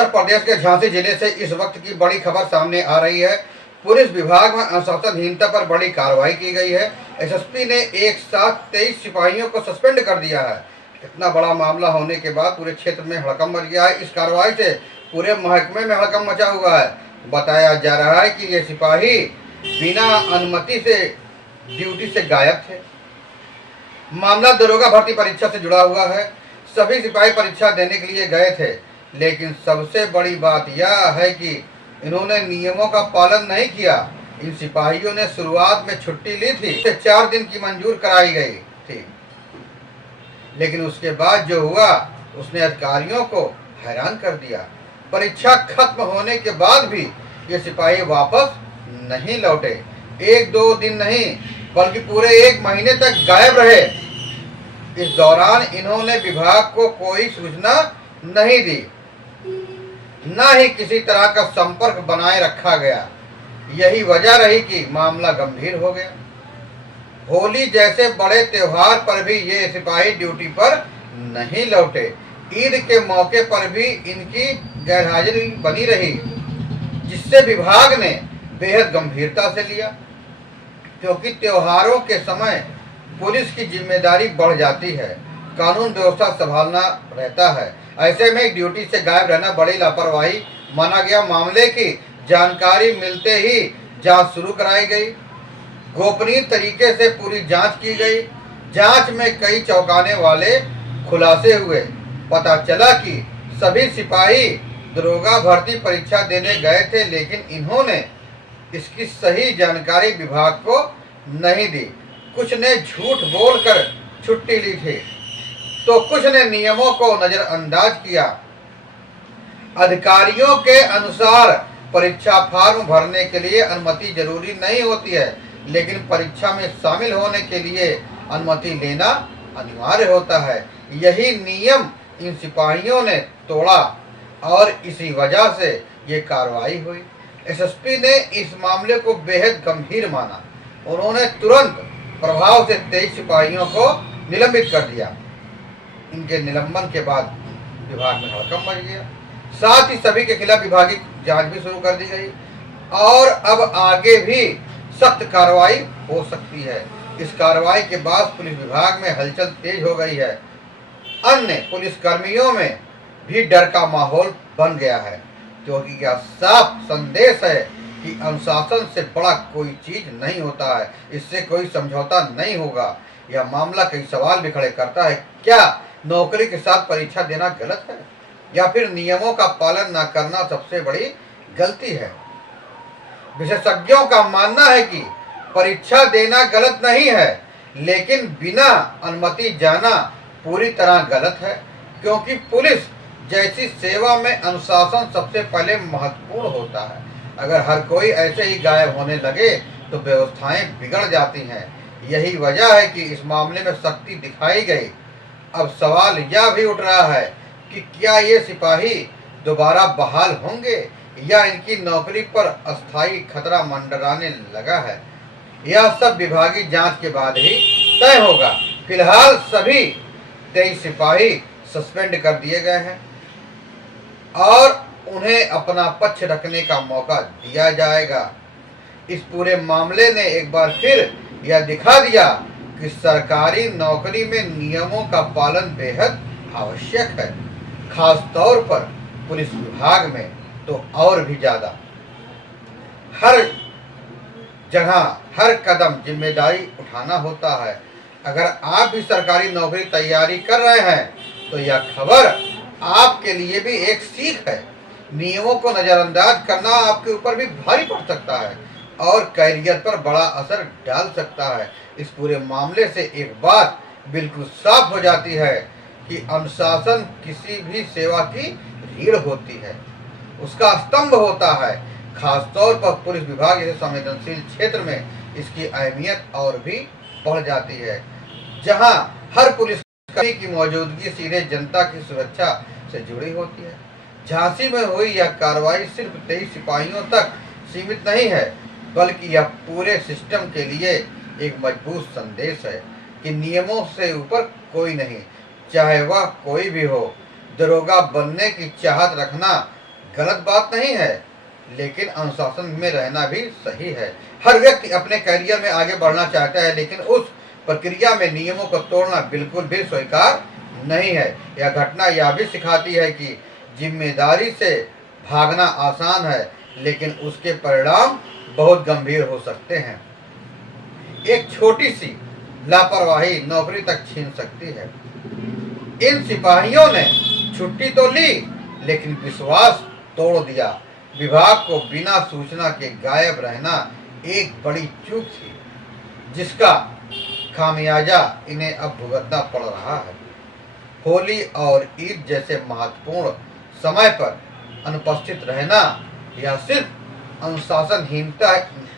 उत्तर प्रदेश के झांसी जिले से इस वक्त की बड़ी खबर सामने आ रही है। पुलिस विभाग में अनुशासनहीनता पर बड़ी कार्रवाई की गई है। एसएसपी ने एक साथ 23 सिपाहियों को सस्पेंड कर दिया है। इतना बड़ा मामला होने के बाद पूरे क्षेत्र में हड़कंप मच गया है। इस कार्रवाई से पूरे महकमे में हड़कंप मचा हुआ है। बताया जा रहा है कि ये सिपाही बिना अनुमति से ड्यूटी से गायब थे। मामला दरोगा भर्ती परीक्षा से जुड़ा हुआ है। सभी सिपाही परीक्षा देने के लिए गए थे, लेकिन सबसे बड़ी बात यह है कि इन्होंने नियमों का पालन नहीं किया। इन सिपाहियों ने शुरुआत में छुट्टी ली थी, 4 दिन की मंजूर कराई गई थी, लेकिन उसके बाद जो हुआ उसने अधिकारियों को हैरान कर दिया। परीक्षा खत्म होने के बाद भी ये सिपाही वापस नहीं लौटे। 1-2 दिन नहीं बल्कि पूरे 1 महीने तक गायब रहे। इस दौरान इन्होंने विभाग को कोई सूचना नहीं दी, न ही किसी तरह का संपर्क बनाए रखा गया। यही वजह रही कि मामला गंभीर हो गया। होली जैसे बड़े त्योहार पर भी ये सिपाही ड्यूटी पर नहीं लौटे। ईद के मौके पर भी इनकी गैरहाजिरी बनी रही, जिससे विभाग ने बेहद गंभीरता से लिया, क्योंकि त्योहारों के समय पुलिस की जिम्मेदारी बढ़ जाती है, कानून व्यवस्था संभालना रहता है। ऐसे में ड्यूटी से गायब रहना बड़ी लापरवाही माना गया। मामले की जानकारी मिलते ही जांच शुरू कराई गई। गोपनीय तरीके से पूरी जांच की गई। जांच में कई चौंकाने वाले खुलासे हुए। पता चला कि सभी सिपाही दरोगा भर्ती परीक्षा देने गए थे, लेकिन इन्होंने इसकी सही जानकारी विभाग को नहीं दी। कुछ ने झूठ बोलकर छुट्टी ली थी, तो कुछ ने नियमों को नजरअंदाज किया। अधिकारियों के अनुसार परीक्षा फॉर्म भरने के लिए अनुमति जरूरी नहीं होती है, लेकिन परीक्षा में शामिल होने के लिए अनुमति लेना अनिवार्य होता है। यही नियम इन सिपाहियों ने तोड़ा और इसी वजह से ये कार्रवाई हुई। एसएसपी ने इस मामले को बेहद गंभीर माना। उन्होंने तुरंत प्रभाव से 23 सिपाहियों को निलंबित कर दिया। इनके निलंबन के बाद विभाग में हड़कंप मच गया। साथ ही सभी के खिलाफ विभागीय जांच भी शुरू कर दी गई और अब आगे भी सख्त कार्रवाई हो सकती है। इस कार्रवाई के बाद पुलिस विभाग में हलचल तेज हो गई है। अन्य पुलिस कर्मियों में भी डर का माहौल बन गया है, क्योंकि यह साफ संदेश है कि अनुशासन से बड़ा कोई चीज नहीं होता है। इससे कोई समझौता नहीं होगा। यह मामला कई सवाल भी खड़े करता है। क्या नौकरी के साथ परीक्षा देना गलत है, या फिर नियमों का पालन न करना सबसे बड़ी गलती है? विशेषज्ञों का मानना है कि परीक्षा देना गलत नहीं है, लेकिन बिना अनुमति जाना पूरी तरह गलत है, क्योंकि पुलिस जैसी सेवा में अनुशासन सबसे पहले महत्वपूर्ण होता है। अगर हर कोई ऐसे ही गायब होने लगे तो व्यवस्थाएं बिगड़ जाती हैं। यही वजह है कि इस मामले में सख्ती दिखाई गई। अब सवाल यह भी उठ रहा है कि क्या ये सिपाही दोबारा बहाल होंगे, या इनकी नौकरी पर अस्थायी खतरा मंडराने लगा है? यह सब विभागीय जांच के बाद ही तय होगा। फिलहाल सभी 23 सिपाही सस्पेंड कर दिए गए हैं और उन्हें अपना पक्ष रखने का मौका दिया जाएगा। इस पूरे मामले ने एक बार फिर यह दिखा दिया कि सरकारी नौकरी में नियमों का पालन बेहद आवश्यक है, खास तौर पर पुलिस विभाग में तो और भी ज्यादा। हर जगह हर कदम जिम्मेदारी उठाना होता है। अगर आप भी सरकारी नौकरी तैयारी कर रहे हैं तो यह खबर आपके लिए भी एक सीख है। नियमों को नजरअंदाज करना आपके ऊपर भी भारी पड़ सकता है और कैरियर पर बड़ा असर डाल सकता है। इस पूरे मामले से एक बात बिल्कुल साफ हो जाती है कि अनुशासन किसी भी सेवा की रीढ़ होती है, उसका स्तंभ होता है। खासतौर पर पुलिस विभाग जैसे संवेदनशील क्षेत्र में इसकी अहमियत और भी बढ़ जाती है, जहां हर पुलिसकर्मी की मौजूदगी सीधे जनता की सुरक्षा से जुड़ी होती है। झांसी में हुई यह कार्रवाई सिर्फ 23 सिपाहियों तक सीमित नहीं है, बल्कि यह पूरे सिस्टम के लिए एक मजबूत संदेश है कि नियमों से ऊपर कोई नहीं, चाहे वह कोई भी हो। दरोगा बनने की चाहत रखना गलत बात नहीं है, लेकिन अनुशासन में रहना भी सही है। हर व्यक्ति अपने करियर में आगे बढ़ना चाहता है, लेकिन उस प्रक्रिया में नियमों को तोड़ना बिल्कुल भी स्वीकार नहीं है। यह घटना यह भी सिखाती है कि जिम्मेदारी से भागना आसान है, लेकिन उसके परिणाम बहुत गंभीर हो सकते हैं। एक छोटी सी लापरवाही नौकरी तक छीन सकती है। इन सिपाहियों ने छुट्टी तो ली, लेकिन विश्वास तोड़ दिया। विभाग को बिना सूचना के गायब रहना एक बड़ी चूक थी, जिसका खामियाजा इन्हें अब भुगतना पड़ रहा है। होली और ईद जैसे महत्वपूर्ण समय पर अनुपस्थित रहना यह सिर्फ अनुशासनहीनता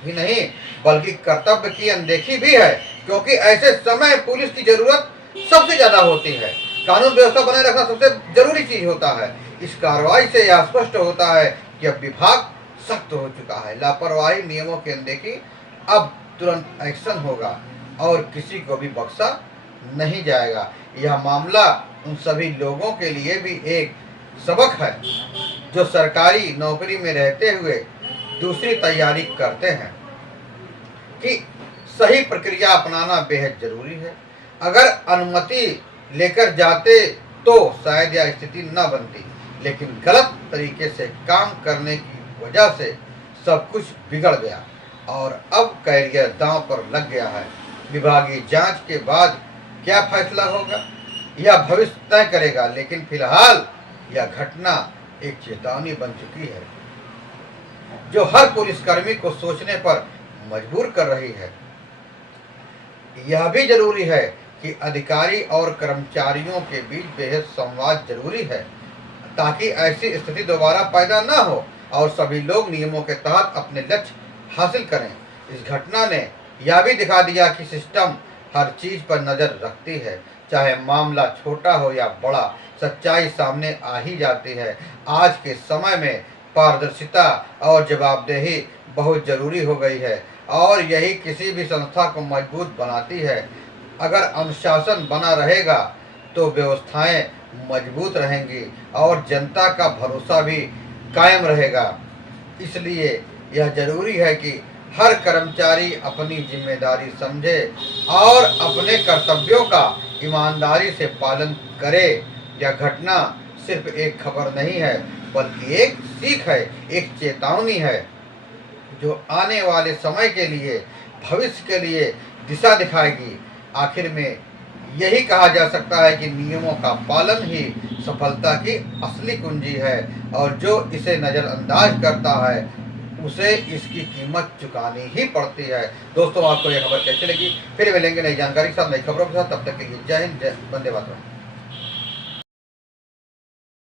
ही नहीं, बल्कि कर्तव्य की अनदेखी भी है, क्योंकि ऐसे समय पुलिस की जरूरत सबसे ज्यादा होती है। कानून व्यवस्था बनाए रखना सबसे जरूरी चीज होता है। इस कार्रवाई से यह स्पष्ट होता है कि अब विभाग सख्त हो चुका है। लापरवाही, नियमों की अनदेखी, अब तुरंत एक्शन होगा और किसी को भी बख्शा नहीं जाएगा। यह मामला उन सभी लोगों के लिए भी एक सबक है जो सरकारी नौकरी में रहते हुए दूसरी तैयारी करते हैं, कि सही प्रक्रिया अपनाना बेहद जरूरी है। अगर अनुमति लेकर जाते तो शायद यह स्थिति न बनती, लेकिन गलत तरीके से काम करने की वजह से सब कुछ बिगड़ गया और अब कैरियर दांव पर लग गया है। विभागीय जांच के बाद क्या फैसला होगा यह भविष्य तय करेगा, लेकिन फिलहाल यह घटना एक चेतावनी बन चुकी है जो हर पुलिसकर्मी को सोचने पर मजबूर कर रही है। यह भी जरूरी है कि अधिकारी और कर्मचारियों के बीच बेहद संवाद जरूरी है, ताकि ऐसी स्थिति दोबारा पैदा न हो और सभी लोग नियमों के तहत अपने लक्ष्य हासिल करें। इस घटना ने यह भी दिखा दिया कि सिस्टम हर चीज पर नजर रखती है, चाहे मामला छोटा हो या बड़ा, सच्चाई सामने आ ही जाती है। आज के समय में पारदर्शिता और जवाबदेही बहुत जरूरी हो गई है और यही किसी भी संस्था को मजबूत बनाती है। अगर अनुशासन बना रहेगा तो व्यवस्थाएं मजबूत रहेंगी और जनता का भरोसा भी कायम रहेगा। इसलिए यह जरूरी है कि हर कर्मचारी अपनी जिम्मेदारी समझे और अपने कर्तव्यों का ईमानदारी से पालन करे। यह घटना सिर्फ एक खबर नहीं है, बल्कि एक सीख है, एक चेतावनी है जो आने वाले समय के लिए, भविष्य के लिए दिशा दिखाएगी। आखिर में यही कहा जा सकता है कि नियमों का पालन ही सफलता की असली कुंजी है और जो इसे नज़रअंदाज करता है उसे इसकी कीमत चुकानी ही पड़ती है। दोस्तों, आपको यह खबर कैसी लगी? फिर मिलेंगे नई जानकारी के साथ, नई खबरों के साथ। तब तक के लिए जय हिंद, जय वंदे मातरम।